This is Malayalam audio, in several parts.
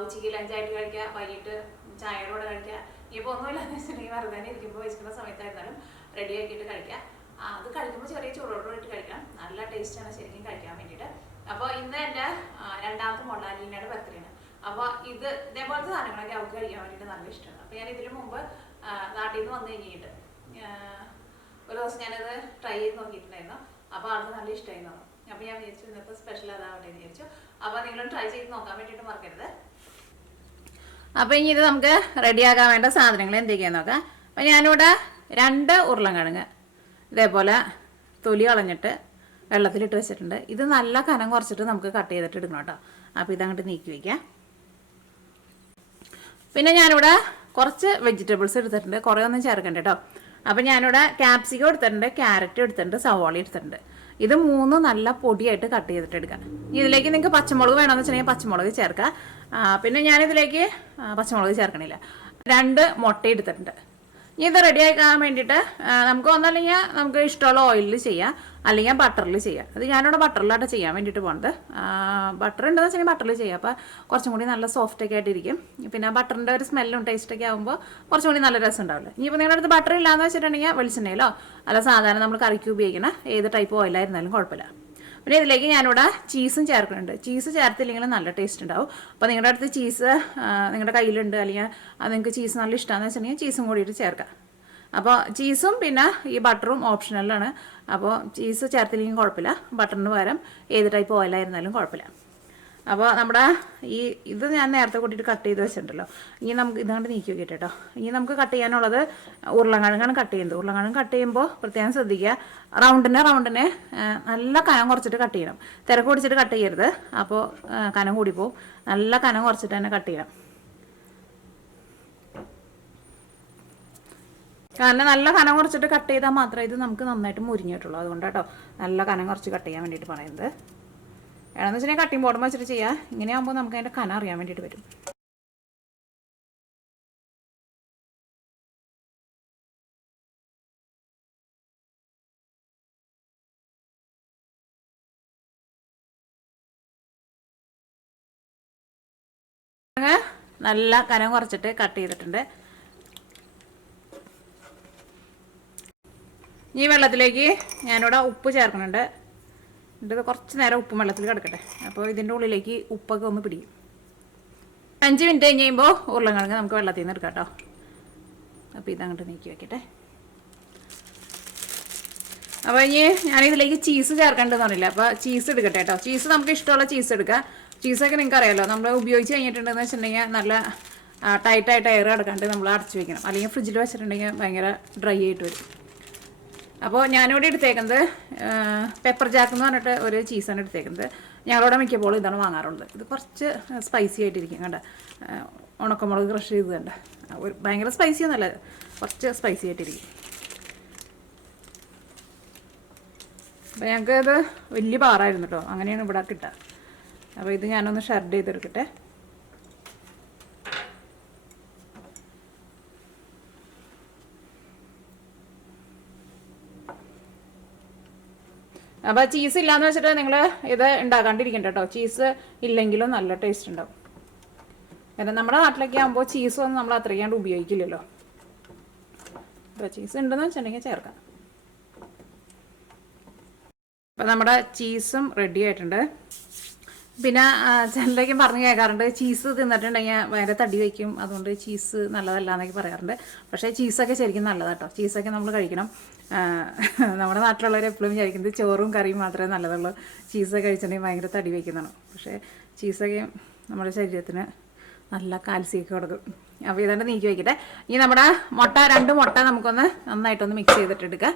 ഉച്ചയ്ക്ക് ലഞ്ചായിട്ട് കഴിക്കുക, വൈകിട്ട് ചായയോടെ കഴിക്കുക. ഇപ്പോൾ ഒന്നുമില്ലാന്ന് വെച്ചിട്ടുണ്ടെങ്കിൽ വെറുതെ ഇരിക്കുമ്പോൾ വിശക്കുന്ന സമയത്തായിരുന്നാലും റെഡി ആക്കിയിട്ട് കഴിക്കുക. അത് കഴിക്കുമ്പോൾ ചെറിയ ചൂടോടുകൂടിയിട്ട് കഴിക്കാം. നല്ല ടേസ്റ്റാണ് ശരിക്കും കഴിക്കാൻ വേണ്ടിയിട്ട്. അപ്പോൾ ഇന്ന് എൻ്റെ രണ്ടാമത്തെ മൊള്ളാലിയുടെ ബർത്ത്ഡേ ആണ്. അപ്പോൾ ഇതേപോലത്തെ സാധനങ്ങളൊക്കെ അവൾക്ക് കഴിക്കാൻ വേണ്ടിയിട്ട് നല്ല ഇഷ്ടമാണ്. അപ്പോൾ ഞാൻ ഇതിന് മുമ്പ് നാട്ടിൽ നിന്ന് വന്നു കഴിഞ്ഞിട്ട് ഒരു ദിവസം ഞാനത് ട്രൈ ചെയ്ത് നോക്കിയിട്ടുണ്ടായിരുന്നു. അപ്പോൾ ആൾക്ക് നല്ല ഇഷ്ടമായിരുന്നു. അപ്പോൾ ഞാൻ വിചാരിച്ചു ഇന്നത്തെ സ്പെഷ്യൽ അതാവട്ടെ എന്ന് വിചാരിച്ചു. അപ്പോൾ നിങ്ങളും ട്രൈ ചെയ്ത് നോക്കാൻ വേണ്ടിയിട്ട് മറക്കരുത്. അപ്പോൾ ഇനി ഇത് നമുക്ക് റെഡിയാക്കാൻ വേണ്ട സാധനങ്ങൾ എന്തൊക്കെയാണെന്ന് നോക്കാം. അപ്പോൾ ഞാനിവിടെ 2 ഉരുളൻകിഴങ്ങ് ഇതേപോലെ തൊലി കളഞ്ഞിട്ട് വെള്ളത്തിലിട്ട് വെച്ചിട്ടുണ്ട്. ഇത് നല്ല കനം കുറച്ചിട്ട് നമുക്ക് കട്ട് ചെയ്തിട്ട് എടുക്കണം കേട്ടോ. അപ്പോൾ ഇതങ്ങോട്ട് നീക്കി വയ്ക്കാം. പിന്നെ ഞാനിവിടെ കുറച്ച് വെജിറ്റബിൾസ് എടുത്തിട്ടുണ്ട്, കുറേ ഒന്നും ചേർക്കണ്ട കേട്ടോ. അപ്പോൾ ഞാനിവിടെ ക്യാപ്സിക്കം എടുത്തിട്ടുണ്ട്, ക്യാരറ്റ് എടുത്തിട്ടുണ്ട്, സവാള എടുത്തിട്ടുണ്ട്. ഇത് 3 നല്ല പൊടിയായിട്ട് കട്ട് ചെയ്തിട്ട് എടുക്കാം. ഇതിലേക്ക് നിങ്ങൾക്ക് പച്ചമുളക് വേണമെന്ന് വെച്ചിട്ടുണ്ടെങ്കിൽ പച്ചമുളക് ചേർക്കുക. പിന്നെ ഞാനിതിലേക്ക് പച്ചമുളക് ചേർക്കണില്ല. 2 മുട്ട എടുത്തിട്ടുണ്ട്. ഇനി ഇത് റെഡിയാക്കാൻ വേണ്ടിയിട്ട് നമുക്ക് ഒന്നല്ലെങ്കിൽ നമുക്ക് ഇഷ്ടമുള്ള ഓയിലിൽ ചെയ്യാം, അല്ലെങ്കിൽ ബട്ടറിൽ ചെയ്യാം. അത് ഞാനിവിടെ ബട്ടറിലായിട്ട് ചെയ്യാൻ വേണ്ടിയിട്ട് പോകുന്നത്. ബട്ടർ ഉണ്ടെന്ന് വെച്ചിട്ടുണ്ടെങ്കിൽ ബട്ടറിൽ ചെയ്യാം. അപ്പോൾ കുറച്ചും കൂടി നല്ല സോഫ്റ്റൊക്കെ ആയിട്ടിരിക്കും. പിന്നെ ബട്ടറിൻ്റെ ഒരു സ്മെല്ലും ടേസ്റ്റൊക്കെ ആകുമ്പോൾ കുറച്ചും കൂടി നല്ല രസം ഉണ്ടാവില്ല. ഇനിയിപ്പോൾ നിങ്ങളുടെ അടുത്ത് ബട്ടർ ഇല്ലാന്ന് വെച്ചിട്ടുണ്ടെങ്കിൽ വെളിച്ചെണ്ണയിലോ അല്ല സാധാരണ നമ്മൾ കറിക്ക് ഉപയോഗിക്കുന്ന ഏത് ടൈപ്പ് ഓയിലായിരുന്നാലും കുഴപ്പമില്ല. പിന്നെ ഇതിലേക്ക് ഞാനിവിടെ ചീസും ചേർക്കുന്നുണ്ട്. ചീസ് ചേർത്തില്ലെങ്കിലും നല്ല ടേസ്റ്റ് ഉണ്ടാവും. അപ്പോൾ നിങ്ങളുടെ അടുത്ത് ചീസ് നിങ്ങളുടെ കയ്യിലുണ്ട്, അല്ലെങ്കിൽ നിങ്ങൾക്ക് ചീസ് നല്ല ഇഷ്ടമാണെന്ന് വെച്ചിട്ടുണ്ടെങ്കിൽ ചീസും കൂടിയിട്ട് ചേർക്കാം. അപ്പോൾ ചീസും പിന്നെ ഈ ബട്ടറും ഓപ്ഷണലാണ്. അപ്പോൾ ചീസ് ചേർത്തില്ലെങ്കിലും കുഴപ്പമില്ല, ബട്ടറിന് പകരം ഏത് ടൈപ്പ് ഓയിലായിരുന്നാലും കുഴപ്പമില്ല. അപ്പോൾ നമ്മുടെ ഇത് ഞാൻ നേരത്തെ കൂട്ടിയിട്ട് കട്ട് ചെയ്ത് വെച്ചിട്ടുണ്ടല്ലോ. ഇനി നമുക്ക് ഇതാണ്ട് നീക്കി വെക്കിട്ട് കേട്ടോ. ഇനി നമുക്ക് കട്ട് ചെയ്യാനുള്ളത് ഉരുളൻകിഴങ്ങാണ് കട്ട് ചെയ്യുന്നത്. ഉരുളൻകിഴങ്ങ് കട്ട് ചെയ്യുമ്പോൾ പ്രത്യേകം ശ്രദ്ധിക്കുക, റൗണ്ടിനെ നല്ല കനം കുറച്ചിട്ട് കട്ട് ചെയ്യണം. തിരക്ക് പിടിച്ചിട്ട് കട്ട് ചെയ്യരുത്, അപ്പോൾ കനം കൂടിപ്പോവും. നല്ല കനം കുറച്ചിട്ട് തന്നെ കട്ട് ചെയ്യണം. കാരണം നല്ല കനം കുറച്ചിട്ട് കട്ട് ചെയ്താൽ മാത്രമേ ഇത് നമുക്ക് നന്നായിട്ട് മുരിഞ്ഞിട്ടുള്ളൂ. അതുകൊണ്ട് കേട്ടോ നല്ല കനം കുറച്ച് കട്ട് ചെയ്യാൻ വേണ്ടിയിട്ട് പറയുന്നത്. വേണമെന്ന് വെച്ചിട്ടുണ്ടെങ്കിൽ കട്ടിങ് ബോർഡ് വെച്ചിട്ട് ചെയ്യാം. ഇങ്ങനെയാകുമ്പോൾ നമുക്ക് അതിൻ്റെ കനം അറിയാൻ വേണ്ടിയിട്ട് വരും. നല്ല കനം കുറച്ചിട്ട് കട്ട് ചെയ്തിട്ടുണ്ട്. ഈ വെള്ളത്തിലേക്ക് ഞാനിവിടെ ഉപ്പ് ചേർക്കുന്നുണ്ട്. ഇത് കുറച്ച് നേരം ഉപ്പും വെള്ളത്തിൽ കിടക്കട്ടെ. അപ്പോൾ ഇതിൻ്റെ ഉള്ളിലേക്ക് ഉപ്പൊക്കെ ഒന്ന് പിടിക്കും. 5 മിനിറ്റ് കഴിഞ്ഞ് കഴിയുമ്പോൾ ഉരുളൻകിഴങ്ങ് നമുക്ക് വെള്ളത്തിൽ നിന്ന് എടുക്കാം കേട്ടോ. അപ്പോൾ ഇതങ്ങോട്ട് നീക്കി വെക്കട്ടെ. അപ്പോൾ ഇനി ഞാനിതിലേക്ക് ചീസ് ചേർക്കേണ്ടതെന്ന് പറഞ്ഞില്ല. അപ്പോൾ ചീസ് എടുക്കട്ടെ കേട്ടോ. ചീസ് നമുക്ക് ഇഷ്ടമുള്ള ചീസ് എടുക്കുക. ചീസൊക്കെ നിങ്ങൾക്ക് അറിയാമല്ലോ, നമ്മൾ ഉപയോഗിച്ച് കഴിഞ്ഞിട്ടുണ്ടെന്ന് വെച്ചിട്ടുണ്ടെങ്കിൽ നല്ല ടൈറ്റായിട്ട് എയർ കിടക്കാണ്ട് നമ്മൾ അടച്ചു വെക്കണം. അല്ലെങ്കിൽ ഫ്രിഡ്ജിൽ വെച്ചിട്ടുണ്ടെങ്കിൽ ഭയങ്കര ഡ്രൈ ആയിട്ട് വരും. അപ്പോൾ ഞാനിവിടെ എടുത്തേക്കുന്നത് പെപ്പർ ജാക്ക് എന്ന് പറഞ്ഞിട്ട് ഒരു ചീസാണ് എടുത്തേക്കുന്നത്. ഞങ്ങളിവിടെ മിക്കപ്പോഴും ഇതാണ് വാങ്ങാറുള്ളത്. ഇത് കുറച്ച് സ്പൈസി ആയിട്ടിരിക്കും കണ്ട. ഉണക്കമുളക് ക്രഷ് ചെയ്ത് കണ്ട. ഒരു ഭയങ്കര സ്പൈസി ഒന്നുമല്ല, കുറച്ച് സ്പൈസി ആയിട്ടിരിക്കും. അപ്പോൾ ഞങ്ങൾക്ക് ഇത് വലിയ പാറായിരുന്നു കേട്ടോ. അങ്ങനെയാണ് ഇവിടെ കിട്ടുക. അപ്പോൾ ഇത് ഞാനൊന്ന് ഷർഡ് ചെയ്തെടുക്കട്ടെ. അപ്പോൾ ചീസ് ഇല്ലയെന്ന് വെച്ചിട്ട് നിങ്ങൾ ഇത് ഉണ്ടാക്കാണ്ടിരിക്കണ്ട കേട്ടോ. ചീസ് ഇല്ലെങ്കിലും നല്ല ടേസ്റ്റ് ഉണ്ടാവും. കാരണം നമ്മുടെ നാട്ടിലൊക്കെ ആകുമ്പോൾ ചീസൊന്നും നമ്മൾ അത്രയ്ക്കാണ്ട് ഉപയോഗിക്കില്ലല്ലോ. അപ്പോൾ ചീസ് ഉണ്ടെന്ന് വെച്ചിട്ടുണ്ടെങ്കിൽ ചേർക്കാം. അപ്പോൾ നമ്മുടെ ചീസും റെഡി ആയിട്ടുണ്ട്. പിന്നെ ചിലരൊക്കെ പറഞ്ഞ് കേൾക്കാറുണ്ട് ചീസ് തിന്നിട്ടുണ്ടെങ്കിൽ ഭയങ്കര തടി വയ്ക്കും, അതുകൊണ്ട് ചീസ് നല്ലതല്ല എന്നൊക്കെ പറയാറുണ്ട്. പക്ഷേ ചീസൊക്കെ ശരിക്കും നല്ലതാണ് കേട്ടോ. ചീസൊക്കെ നമ്മൾ കഴിക്കണം. നമ്മുടെ നാട്ടിലുള്ളവർ എപ്പോഴും വിചാരിക്കുന്നത് ചോറും കറിയും മാത്രമേ നല്ലതുള്ളൂ, ചീസൊക്കെ കഴിച്ചിട്ടുണ്ടെങ്കിൽ ഭയങ്കര തടി വയ്ക്കുന്നതാണ്. പക്ഷേ ചീസൊക്കെ നമ്മുടെ ശരീരത്തിന് നല്ല കാൽസ്യമൊക്കെ കൊടുക്കും. അപ്പോൾ ഇതാണ്ട് നീക്കി വയ്ക്കട്ടെ. ഇനി നമ്മുടെ 2 മുട്ട നമുക്കൊന്ന് നന്നായിട്ടൊന്ന് മിക്സ് ചെയ്തിട്ടെടുക്കാം.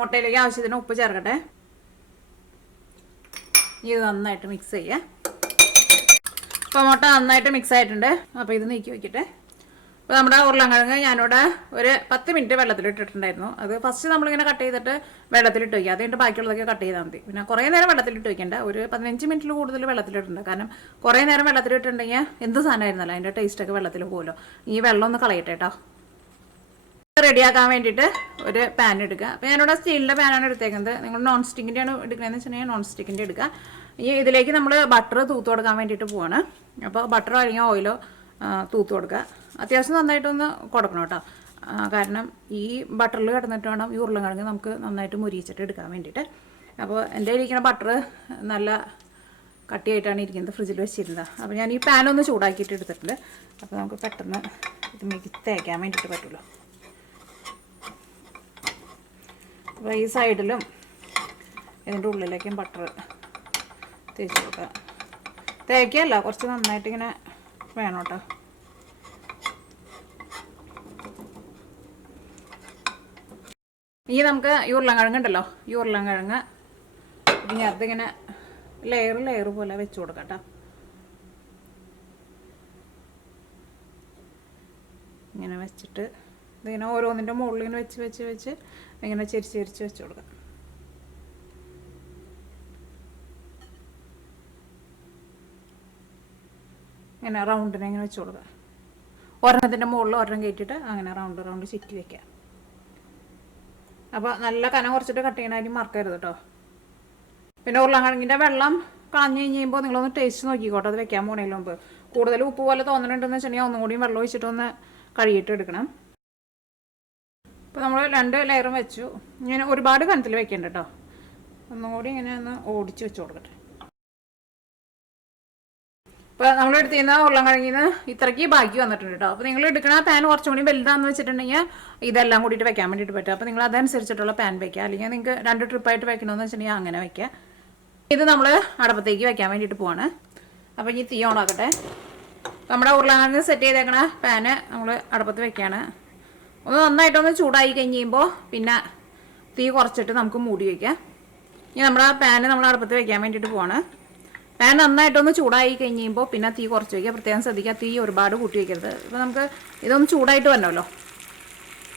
മുട്ടയിലേക്ക് ആവശ്യത്തിന് ഉപ്പ് ചേർക്കട്ടെ. ഇത് നന്നായിട്ട് മിക്സ് ചെയ്യാം. അപ്പോൾ മുട്ട നന്നായിട്ട് മിക്സ് ആയിട്ടുണ്ട്. അപ്പോൾ ഇത് നീക്കി വയ്ക്കട്ടെ. അപ്പോൾ നമ്മുടെ ഉരുളൻകിഴങ്ങ് ഞാനിവിടെ ഒരു 10 മിനിറ്റ് വെള്ളത്തിലിട്ടിട്ടുണ്ടായിരുന്നു. അത് ഫസ്റ്റ് നമ്മളിങ്ങനെ കട്ട് ചെയ്തിട്ട് വെള്ളത്തിലിട്ട് വയ്ക്കുക. അതുകൊണ്ട് ബാക്കിയുള്ളതൊക്കെ കട്ട് ചെയ്താൽ മതി. പിന്നെ കുറേ നേരം വെള്ളത്തിലിട്ട് വയ്ക്കേണ്ട, ഒരു 15 മിനിറ്റിൽ കൂടുതൽ വെള്ളത്തിലിട്ടുണ്ട്. കാരണം കുറേ നേരം വെള്ളത്തിലിട്ടുണ്ടെങ്കിൽ എന്ത് സാധനമായിരുന്നല്ലോ അതിൻ്റെ ടേസ്റ്റൊക്കെ വെള്ളത്തിൽ പോകുമല്ലോ. ഈ വെള്ളം ഒന്ന് കളയട്ടെ കേട്ടോ. റെഡിയാക്കാൻ വേണ്ടിയിട്ട് ഒരു പാൻ എടുക്കുക. അപ്പോൾ ഞാനിവിടെ സ്റ്റീലിൻ്റെ പാനാണ് എടുത്തേക്കുന്നത്. നിങ്ങൾ നോൺ സ്റ്റിക്കിൻ്റെയാണ് എടുക്കുന്നതെന്ന് വെച്ചിട്ടുണ്ടെങ്കിൽ നോൺ സ്റ്റിക്കിൻ്റെ എടുക്കുക. ഇതിലേക്ക് നമ്മൾ ബട്ടർ തൂത്ത് കൊടുക്കാൻ വേണ്ടിയിട്ട് പോവാണ്. അപ്പോൾ ബട്ടറോ അല്ലെങ്കിൽ ഓയിലോ തൂത്ത് കൊടുക്കുക. അത്യാവശ്യം നന്നായിട്ടൊന്ന് കൊടുക്കണം കേട്ടോ. കാരണം ഈ ബട്ടറിൽ കിടന്നിട്ട് വേണം ഈ ഉരുളക്കിഴങ്ങ് നമുക്ക് നന്നായിട്ട് മുരിച്ചിട്ട് എടുക്കാൻ വേണ്ടിയിട്ട്. അപ്പോൾ എൻ്റെ ഇരിക്കുന്ന ബട്ടർ നല്ല കട്ടിയായിട്ടാണ് ഇരിക്കുന്നത്, ഫ്രിഡ്ജിൽ വെച്ചിരുന്നത്. അപ്പോൾ ഞാൻ ഈ പാനൊന്ന് ചൂടാക്കിയിട്ട് എടുത്തിട്ടുണ്ട്. അപ്പോൾ നമുക്ക് പെട്ടെന്ന് ഇതിലേക്ക് തേക്കാൻ വേണ്ടിയിട്ട് പറ്റുമല്ലോ. അപ്പോൾ ഈ സൈഡിലും ഇതിൻ്റെ ഉള്ളിലേക്കും ബട്ടർ തേച്ച് കൊടുക്കുക. തേക്കല്ല, കുറച്ച് നന്നായിട്ട് ഇങ്ങനെ വേണം കേട്ടോ. ഈ നമുക്ക് ഈ ഉരുളക്കിഴങ്ങ് ഉണ്ടല്ലോ, ഈ ഉരുളക്കിഴങ്ങ് ഇനി അതിങ്ങനെ ലെയർ പോലെ വെച്ച് കൊടുക്കാം കേട്ടോ. ഇങ്ങനെ വെച്ചിട്ട് ഇതിങ്ങനെ ഓരോന്നിൻ്റെ മുകളിൽ ഇങ്ങനെ വെച്ച് ഇങ്ങനെ ചെരിച്ച് വെച്ച് കൊടുക്കാം. ഇങ്ങനെ റൗണ്ടിനെ ഇങ്ങനെ വെച്ച് കൊടുക്കുക. ഒരെണ്ണത്തിൻ്റെ മുകളിൽ ഒരെണ്ണം കയറ്റിയിട്ട് അങ്ങനെ റൗണ്ട് ചുറ്റി വയ്ക്കുക. അപ്പോൾ നല്ല കനം കുറച്ചിട്ട് കട്ട് ചെയ്യണമായിരിക്കും മറക്കരുത് കേട്ടോ. പിന്നെ ഉരുളക്കിഴങ്ങിൻ്റെ വെള്ളം കളഞ്ഞ് കഴിയുമ്പോൾ നിങ്ങളൊന്ന് ടേസ്റ്റ് നോക്കിക്കോട്ടെ. അത് വെക്കാൻ പോണതിന് മുമ്പ് കൂടുതൽ ഉപ്പ് പോലെ തോന്നുന്നുണ്ടെന്ന് വെച്ചിട്ടുണ്ടെങ്കിൽ ഒന്നും കൂടി വെള്ളം ഒഴിച്ചിട്ടൊന്ന് കഴുകിയിട്ട് എടുക്കണം. ഇപ്പോൾ നമ്മൾ 2 ലെയറും വെച്ചു. ഇങ്ങനെ ഒരുപാട് കനത്തിൽ വെക്കേണ്ട കേട്ടോ. ഒന്നും കൂടി ഇങ്ങനെ ഒന്ന് ഓടിച്ച് വെച്ച് കൊടുക്കട്ടെ. ഇപ്പോൾ നമ്മൾ എടുത്തിരുന്ന ഉരുളക്കിഴങ്ങിന്ന് ഇത്രയ്ക്ക് ബാക്കി വന്നിട്ടുണ്ട് കേട്ടോ. അപ്പോൾ നിങ്ങൾ എടുക്കുന്ന പാൻ കുറച്ചും കൂടി വലുതാണെന്ന് വെച്ചിട്ടുണ്ടെങ്കിൽ ഇതെല്ലാം കൂടിയിട്ട് വെക്കാൻ വേണ്ടിയിട്ട് പറ്റും. അപ്പോൾ നിങ്ങൾ അതനുസരിച്ചിട്ടുള്ള പാൻ വയ്ക്കുക. അല്ലെങ്കിൽ നിങ്ങൾക്ക് 2 ട്രിപ്പായിട്ട് വെക്കണമെന്ന് വെച്ചിട്ടുണ്ടെങ്കിൽ അങ്ങനെ വയ്ക്കുക. ഇത് നമ്മൾ അടുപ്പത്തേക്ക് വെക്കാൻ വേണ്ടിയിട്ട് പോവാണ്. അപ്പോൾ ഈ തീ ഓണാക്കട്ടെ. നമ്മുടെ ഉരുളക്കിഴങ്ങ് സെറ്റ് ചെയ്തേക്കണ പാന് നമ്മൾ അടുപ്പത്ത് വെക്കുകയാണ്. ഒന്ന് നന്നായിട്ടൊന്ന് ചൂടായി കഴിഞ്ഞ് കഴിയുമ്പോൾ പിന്നെ തീ കുറച്ചിട്ട് നമുക്ക് മൂടി വയ്ക്കാം. ഇനി നമ്മുടെ പാന് നമ്മൾ അടുപ്പത്ത് വെക്കാൻ വേണ്ടിയിട്ട് പോവാണ്. പാൻ നന്നായിട്ടൊന്ന് ചൂടായി കഴിഞ്ഞ് കഴിയുമ്പോൾ പിന്നെ തീ കുറച്ച് വയ്ക്കുക. പ്രത്യേകം ശ്രദ്ധിക്കുക, തീ ഒരുപാട് കൂട്ടി വയ്ക്കരുത്. ഇപ്പോൾ നമുക്ക് ഇതൊന്ന് ചൂടായിട്ട് വരണമല്ലോ.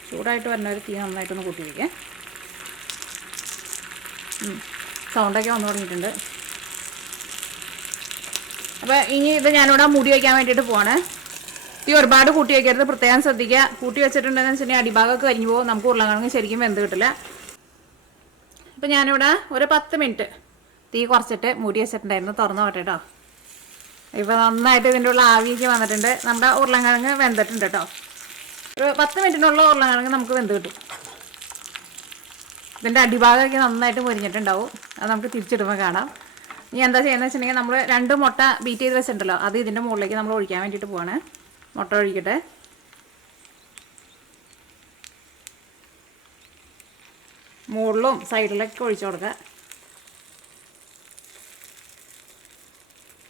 ചൂടായിട്ട് വരുന്ന ഒരു തീ നന്നായിട്ടൊന്ന് കൂട്ടി വയ്ക്കുക. സൗണ്ടൊക്കെ വന്നു തുടങ്ങിയിട്ടുണ്ട്. അപ്പോൾ ഇനി ഇത് ഞാനിവിടെ മൂടി വയ്ക്കാൻ വേണ്ടിയിട്ട് പോവാണ്. തീ ഒരുപാട് കൂട്ടി വയ്ക്കരുത്, പ്രത്യേകം ശ്രദ്ധിക്കുക. കൂട്ടി വെച്ചിട്ടുണ്ടെന്ന് വെച്ചിട്ടുണ്ടെങ്കിൽ അടിഭാഗമൊക്കെ കരിഞ്ഞു പോകും, നമുക്ക് ഉരുളക്കിഴങ്ങ് ശരിക്കും വെന്ത് കിട്ടില്ല. അപ്പോൾ ഞാനിവിടെ ഒരു 10 മിനിറ്റ് തീ കുറച്ചിട്ട് മൂടി വെച്ചിട്ടുണ്ടായിരുന്നു. തുറന്നു പോട്ടെ കേട്ടോ. ഇപ്പോൾ നന്നായിട്ട് ഇതിൻ്റെ ഉള്ള ആവിയൊക്കെ വന്നിട്ടുണ്ട്. നമ്മുടെ ഉരുളക്കിഴങ്ങ് വെന്തിട്ടുണ്ട് കേട്ടോ. ഒരു 10 മിനിറ്റിനുള്ള ഉരുളക്കിഴങ്ങ് നമുക്ക് വെന്ത് കിട്ടും. ഇതിൻ്റെ അടിഭാഗമൊക്കെ നന്നായിട്ട് മുരിഞ്ഞിട്ടുണ്ടാവും. അത് നമുക്ക് തിരിച്ചിടുമ്പോൾ കാണാം. ഇനി എന്താ ചെയ്യുന്നത് വെച്ചിട്ടുണ്ടെങ്കിൽ നമ്മൾ 2 മുട്ട ബീറ്റ് ചെയ്ത് വെച്ചിട്ടുണ്ടല്ലോ, അത് ഇതിൻ്റെ മുകളിലേക്ക് നമ്മൾ ഒഴിക്കാൻ വേണ്ടിയിട്ട് പോവാണ്. മുട്ട ഒഴിക്കട്ടെ. മുകളിലും സൈഡിലൊക്കെ ഒഴിച്ചു കൊടുക്കുക.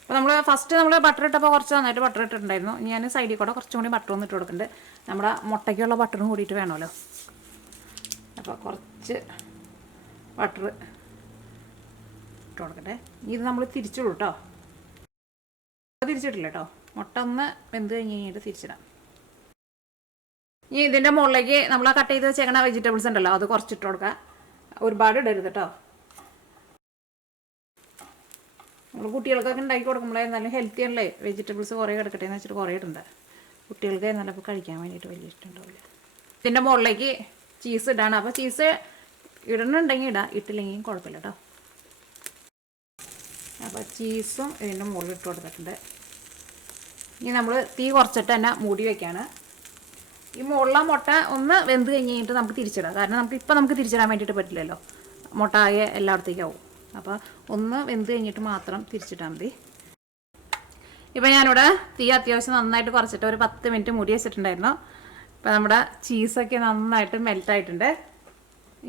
അപ്പോൾ നമ്മൾ ഫസ്റ്റ് നമ്മൾ ബട്ടർ ഇട്ടപ്പോൾ കുറച്ച് നന്നായിട്ട് ബട്ടർ ഇട്ടിട്ടുണ്ടായിരുന്നു. ഞാൻ സൈഡിൽ കൂടെ കുറച്ചും കൂടി ബട്ടർ ഒന്ന് ഇട്ട് കൊടുക്കുന്നുണ്ട്. നമ്മുടെ മുട്ടയ്ക്കുള്ള ബട്ടറും കൂടിയിട്ട് വേണമല്ലോ. അപ്പോൾ കുറച്ച് ബട്ടർ ഇട്ട് കൊടുക്കട്ടെ. ഇത് നമ്മൾ തിരിച്ചിടും കേട്ടോ. തിരിച്ചിട്ടില്ല കേട്ടോ. മുട്ട ഒന്ന് വെന്ത് കഴിഞ്ഞ് കഴിഞ്ഞിട്ട് തിരിച്ചിടാം. ഇനി ഇതിൻ്റെ മുകളിലേക്ക് നമ്മൾ കട്ട് ചെയ്ത് വെച്ചേക്കണ വെജിറ്റബിൾസ് ഉണ്ടല്ലോ, അത് കുറച്ചിട്ട് കൊടുക്കുക. ഒരുപാട് ഇടരുത് കേട്ടോ. നമ്മൾ കുട്ടികൾക്കൊക്കെ ഉണ്ടാക്കി കൊടുക്കുമ്പോഴേ നല്ല ഹെൽത്തി ആണല്ലേ. വെജിറ്റബിൾസ് കുറേ കിടക്കട്ടെ എന്ന് വെച്ചിട്ട് കുറേ ഇടണ്ട. കുട്ടികൾക്ക് നല്ലപ്പോൾ കഴിക്കാൻ വേണ്ടിയിട്ട് വലിയ ഇഷ്ടമുണ്ടാവില്ല. ഇതിൻ്റെ മുകളിലേക്ക് ചീസ് ഇടാണ്. അപ്പോൾ ചീസ് ഇടണുണ്ടെങ്കിൽ ഇടാം, ഇട്ടില്ലെങ്കിൽ കുഴപ്പമില്ല കേട്ടോ. അപ്പോൾ ചീസും ഇതിൻ്റെ മുകളിൽ ഇട്ട് കൊടുത്തിട്ടുണ്ട്. ഇനി നമ്മൾ തീ കുറച്ചിട്ട് തന്നെ മൂടി വയ്ക്കുകയാണ്. ഈ മുകളിലെ മുട്ട ഒന്ന് വെന്ത് കഴിഞ്ഞിട്ട് നമുക്ക് തിരിച്ചിടാം. കാരണം നമുക്ക് തിരിച്ചിടാൻ വേണ്ടിയിട്ട് പറ്റില്ലല്ലോ, മുട്ട ആകെ എല്ലായിടത്തേക്കാവും. അപ്പോൾ ഒന്ന് വെന്ത് കഴിഞ്ഞിട്ട് മാത്രം തിരിച്ചിട്ടാൽ മതി. ഇപ്പോൾ ഞാനിവിടെ തീ അത്യാവശ്യം നന്നായിട്ട് കുറച്ചിട്ട് ഒരു 10 മിനിറ്റ് മൂടി വെച്ചിട്ടുണ്ടായിരുന്നു. ഇപ്പോൾ നമ്മുടെ ചീസൊക്കെ നന്നായിട്ട് മെൽറ്റായിട്ടുണ്ട്.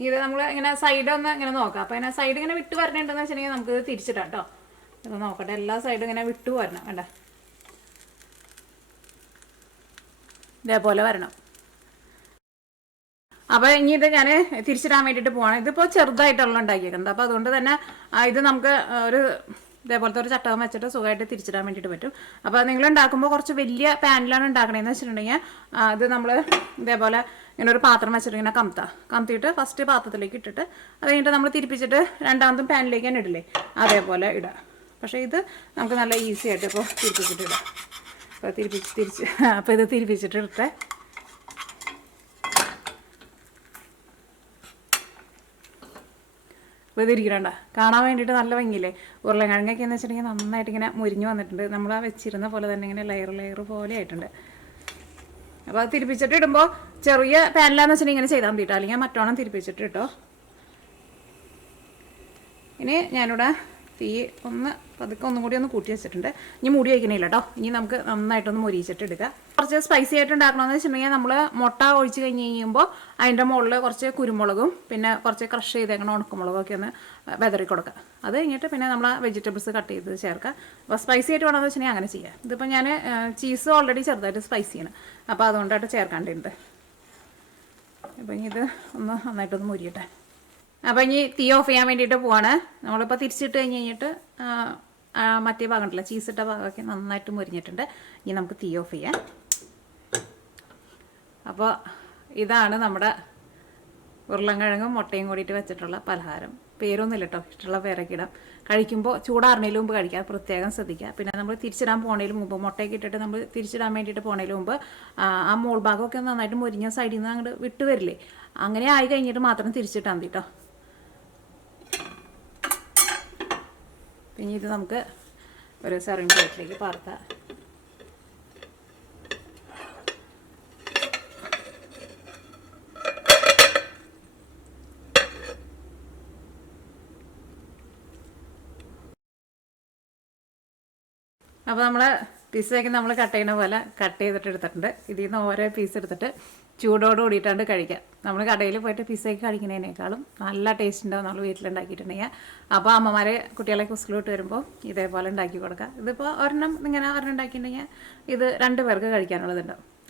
ഇത് നമ്മൾ ഇങ്ങനെ സൈഡൊന്ന് ഇങ്ങനെ നോക്കാം. അപ്പോൾ ഇങ്ങനെ സൈഡ് ഇങ്ങനെ വിട്ട് വരണുണ്ടെന്ന് വെച്ചിട്ടുണ്ടെങ്കിൽ നമുക്ക് തിരിച്ചിടാം കേട്ടോ. ഇത് നോക്കട്ടെ, എല്ലാ സൈഡും ഇങ്ങനെ വിട്ടു വരണം. വേണ്ട, ഇതേപോലെ വരണം. അപ്പോൾ ഇനി ഇത് ഞാൻ തിരിച്ചിടാൻ വേണ്ടിയിട്ട് പോവാണ്. ഇതിപ്പോൾ ചെറുതായിട്ടുള്ള ഉണ്ടാക്കിയേക്കുന്നത്. അപ്പോൾ അതുകൊണ്ട് തന്നെ ഇത് നമുക്ക് ഒരു ഇതേപോലത്തെ ഒരു ചട്ടകം വെച്ചിട്ട് സുഖമായിട്ട് തിരിച്ചിടാൻ വേണ്ടിയിട്ട് പറ്റും. അപ്പോൾ നിങ്ങൾ ഉണ്ടാക്കുമ്പോൾ കുറച്ച് വലിയ പാനിലാണ് ഉണ്ടാക്കണതെന്ന് വെച്ചിട്ടുണ്ടെങ്കിൽ ഇത് നമ്മൾ ഇതേപോലെ ഇങ്ങനെ ഒരു പാത്രം വെച്ചിട്ട് ഇങ്ങനെ കമത്തിയിട്ട് ഫസ്റ്റ് പാത്രത്തിലേക്ക് ഇട്ടിട്ട് അത് കഴിഞ്ഞിട്ട് നമ്മൾ തിരിപ്പിച്ചിട്ട് രണ്ടാമതും പാനിലേക്ക് തന്നെ ഇടില്ലേ, അതേപോലെ ഇടാം. പക്ഷേ ഇത് നമുക്ക് നല്ല ഈസി ആയിട്ട് ഇപ്പോൾ തിരിപ്പിച്ചിട്ട് ഇടാം. അപ്പോൾ ഇത് തിരിപ്പിച്ചിട്ട് ഇടട്ടെ. വെതിരിക്കണ്ട കാണാൻ വേണ്ടിയിട്ട് നല്ല ഭംഗിയില്ലേ. ഉരുളക്കിഴങ്ങൊക്കെ എന്ന് വെച്ചിട്ടുണ്ടെങ്കിൽ നന്നായിട്ട് ഇങ്ങനെ മുരിഞ്ഞ് വന്നിട്ടുണ്ട്. നമ്മൾ ആ വെച്ചിരുന്ന പോലെ തന്നെ ഇങ്ങനെ ലെയർ പോലെ ആയിട്ടുണ്ട്. അപ്പോൾ അത് തിരിപ്പിച്ചിട്ട് ഇടുമ്പോൾ ചെറിയ പാനിലാന്ന് വെച്ചിട്ടുണ്ടെങ്കിൽ ഇങ്ങനെ ചെയ്താൽ മതി കേട്ടോ, അല്ലെങ്കിൽ മറ്റോണം തിരിപ്പിച്ചിട്ട് കേട്ടോ. ഇനി ഞാനിവിടെ തീ പതുക്കെ ഒന്നും കൂടി കൂട്ടി വെച്ചിട്ടുണ്ട്. ഇനി മൂടി വയ്ക്കണില്ല കേട്ടോ. ഇനി നമുക്ക് നന്നായിട്ടൊന്ന് മൊരിയിച്ചിട്ട് എടുക്കുക. കുറച്ച് സ്പൈസി ആയിട്ട് ഉണ്ടാക്കണമെന്ന് വെച്ചിട്ടുണ്ടെങ്കിൽ നമ്മൾ മുട്ട ഒഴിച്ച് കഴിഞ്ഞ് കഴിയുമ്പോൾ അതിൻ്റെ മുകളിൽ കുറച്ച് കുരുമുളകും പിന്നെ കുറച്ച് ക്രഷ് ചെയ്തേക്കണം ഉണക്കമുളകും ഒക്കെ ഒന്ന് വെതറി കൊടുക്കുക. അത് കഴിഞ്ഞിട്ട് പിന്നെ നമ്മൾ വെജിറ്റബിൾസ് കട്ട് ചെയ്ത് ചേർക്കുക. അപ്പോൾ സ്പൈസി ആയിട്ട് വേണമെന്ന് വെച്ചിട്ടുണ്ടെങ്കിൽ അങ്ങനെ ചെയ്യാം. ഇതിപ്പോൾ ഞാൻ ചീസ് ഓൾറെഡി ചെറുതായിട്ട് സ്പൈസിയാണ്, അപ്പോൾ അതുകൊണ്ടായിട്ട് ചേർക്കാണ്ടുണ്ട്. അപ്പോൾ ഇനി ഇത് നന്നായിട്ടൊന്ന് മുരിയട്ടെ. അപ്പോൾ ഇനി തീ ഓഫ് ചെയ്യാൻ വേണ്ടിയിട്ട് പോവാണ്. നമ്മളിപ്പോൾ തിരിച്ചിട്ട് കഴിഞ്ഞിട്ട് മറ്റേ ഭാഗം ഉണ്ടല്ലോ, ചീസിട്ട ഭാഗമൊക്കെ നന്നായിട്ട് മുരിഞ്ഞിട്ടുണ്ട്. ഇനി നമുക്ക് തീ ഓഫ് ചെയ്യാം. അപ്പോൾ ഇതാണ് നമ്മുടെ ഉരുളൻകിഴങ്ങും മുട്ടയും കൂടിയിട്ട് വെച്ചിട്ടുള്ള പലഹാരം. പേരൊന്നുമില്ല കേട്ടോ, ഇഷ്ടമുള്ള പേരൊക്കെ ഇടാം. കഴിക്കുമ്പോൾ ചൂടാറിനതിന് മുമ്പ് കഴിക്കുക, പ്രത്യേകം ശ്രദ്ധിക്കുക. പിന്നെ നമ്മൾ തിരിച്ചിടാൻ പോണതിന് മുമ്പ് മുട്ടയൊക്കെ ഇട്ടിട്ട് നമ്മൾ തിരിച്ചിടാൻ വേണ്ടിയിട്ട് പോണതിന് മുമ്പ് ആ മോൾ ഭാഗമൊക്കെ നന്നായിട്ട് മുരിഞ്ഞ സൈഡിൽ നിന്ന് അങ്ങോട്ട് വിട്ട് വരില്ലേ, അങ്ങനെ ആയി കഴിഞ്ഞിട്ട് മാത്രം തിരിച്ചിട്ടാൽ മതി കേട്ടോ. പിന്നെ ഇത് നമുക്ക് ഒരു സെർവിങ് പ്ലേറ്റിലേക്ക് പാർക്കാം. അപ്പോൾ നമ്മൾ പിസ്സയൊക്കെ നമ്മൾ കട്ട് ചെയ്യുന്ന പോലെ കട്ട് ചെയ്തിട്ട് എടുത്തിട്ടുണ്ട്. ഇതിൽ നിന്ന് ഓരോ പീസ് എടുത്തിട്ട് ചൂടോട് കൂടിയിട്ടാണ്ട് കഴിക്കാം. നമ്മൾ കടയിൽ പോയിട്ട് പിസ്സയൊക്കെ കഴിക്കുന്നതിനേക്കാളും നല്ല ടേസ്റ്റ് ഉണ്ടാവും നമ്മൾ വീട്ടിലുണ്ടാക്കിയിട്ടുണ്ടെങ്കിൽ. അപ്പോൾ അമ്മമാരെ കുട്ടികളൊക്കെ സ്കൂളിലോട്ട് വരുമ്പോൾ ഇതേപോലെ ഉണ്ടാക്കി കൊടുക്കുക. ഇതിപ്പോൾ ഒരെണ്ണം ഉണ്ടാക്കിയിട്ടുണ്ടെങ്കിൽ ഇത് 2 പേർക്ക് കഴിക്കാനുള്ളതുണ്ടാവും.